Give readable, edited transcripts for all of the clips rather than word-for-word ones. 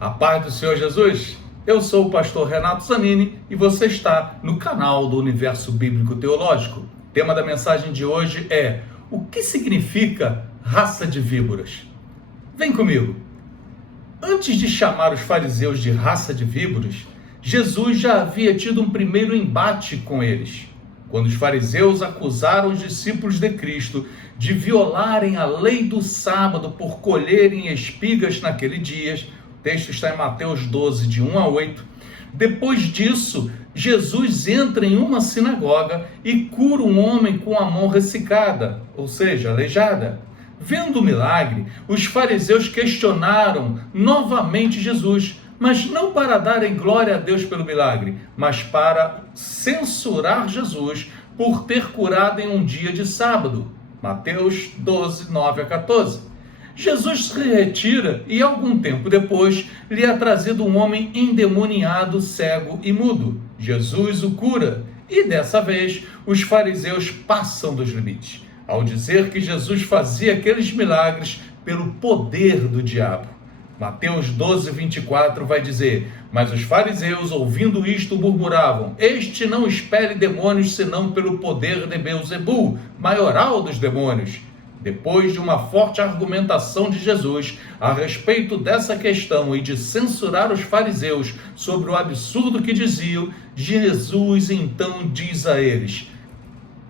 A paz do Senhor Jesus. Eu sou o pastor Renato Zanini e você está no canal do Universo Bíblico Teológico. O tema da mensagem de hoje é: o que significa raça de víboras? Vem comigo. Antes de chamar os fariseus de raça de víboras, Jesus já havia tido um primeiro embate com eles. Quando os fariseus acusaram os discípulos de Cristo de violarem a lei do sábado por colherem espigas naquele dia, o texto está em Mateus 12, de 1 a 8. Depois disso, Jesus entra em uma sinagoga e cura um homem com a mão ressecada, ou seja, aleijada. Vendo o milagre, os fariseus questionaram novamente Jesus, mas não para darem glória a Deus pelo milagre, mas para censurar Jesus por ter curado em um dia de sábado. Mateus 12, 9 a 14. Jesus se retira e algum tempo depois lhe é trazido um homem endemoniado, cego e mudo. Jesus o cura e dessa vez os fariseus passam dos limites, ao dizer que Jesus fazia aqueles milagres pelo poder do diabo. Mateus 12, 24 vai dizer: mas os fariseus, ouvindo isto, murmuravam: este não expele demônios, senão pelo poder de Beelzebul, maioral dos demônios. Depois de uma forte argumentação de Jesus a respeito dessa questão e de censurar os fariseus sobre o absurdo que diziam, Jesus então diz a eles,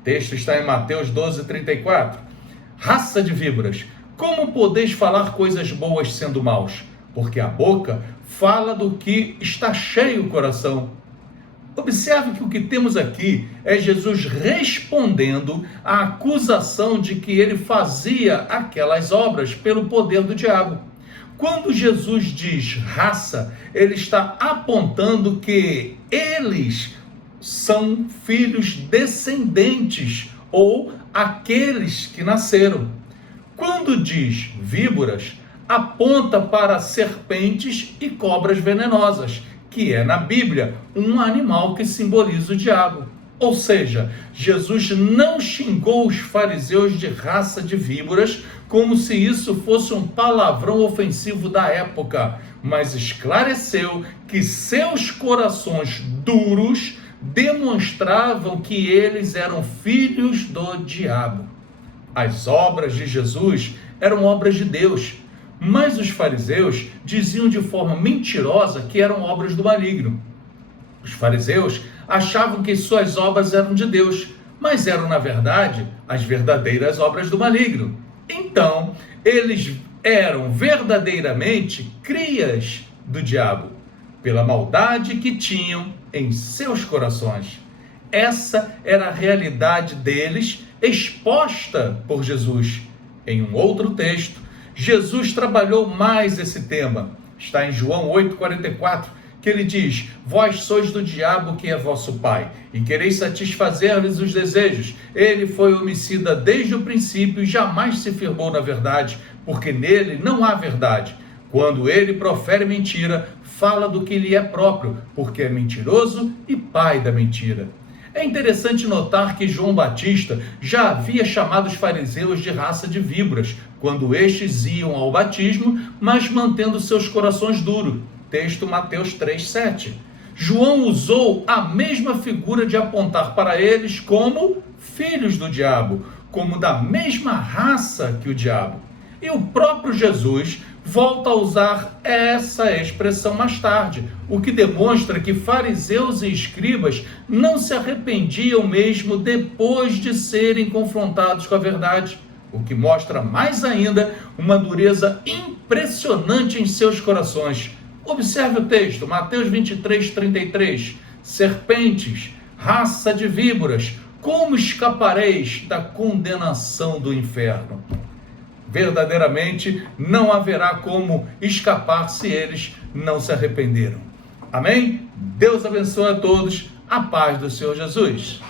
o texto está em Mateus 12, 34, raça de víboras, como podeis falar coisas boas sendo maus? Porque a boca fala do que está cheio o coração. Observe que o que temos aqui é Jesus respondendo à acusação de que ele fazia aquelas obras pelo poder do diabo. Quando Jesus diz raça, ele está apontando que eles são filhos descendentes ou aqueles que nasceram. Quando diz víboras, aponta para serpentes e cobras venenosas, que é na Bíblia um animal que simboliza o diabo. Ou seja, Jesus não xingou os fariseus de raça de víboras como se isso fosse um palavrão ofensivo da época, mas esclareceu que seus corações duros demonstravam que eles eram filhos do diabo. As obras de Jesus eram obras de Deus, mas os fariseus diziam de forma mentirosa que eram obras do maligno. Os fariseus achavam que suas obras eram de Deus, mas eram, na verdade, as verdadeiras obras do maligno. Então, eles eram verdadeiramente crias do diabo, pela maldade que tinham em seus corações. Essa era a realidade deles, exposta por Jesus. Em um outro texto, Jesus trabalhou mais esse tema. Está em João 8,44, que ele diz: vós sois do diabo, que é vosso pai, e quereis satisfazer-lhes os desejos. Ele foi homicida desde o princípio e jamais se firmou na verdade, porque nele não há verdade. Quando ele profere mentira, fala do que lhe é próprio, porque é mentiroso e pai da mentira. É interessante notar que João Batista já havia chamado os fariseus de raça de víboras, quando estes iam ao batismo, mas mantendo seus corações duros. Texto Mateus 3,7. João usou a mesma figura de apontar para eles como filhos do diabo, como da mesma raça que o diabo. E o próprio Jesus volta a usar essa expressão mais tarde, o que demonstra que fariseus e escribas não se arrependiam mesmo depois de serem confrontados com a verdade, o que mostra mais ainda uma dureza impressionante em seus corações. Observe o texto, Mateus 23, 33, serpentes, raça de víboras, como escapareis da condenação do inferno? Verdadeiramente não haverá como escapar se eles não se arrependeram. Amém? Deus abençoe a todos. A paz do Senhor Jesus.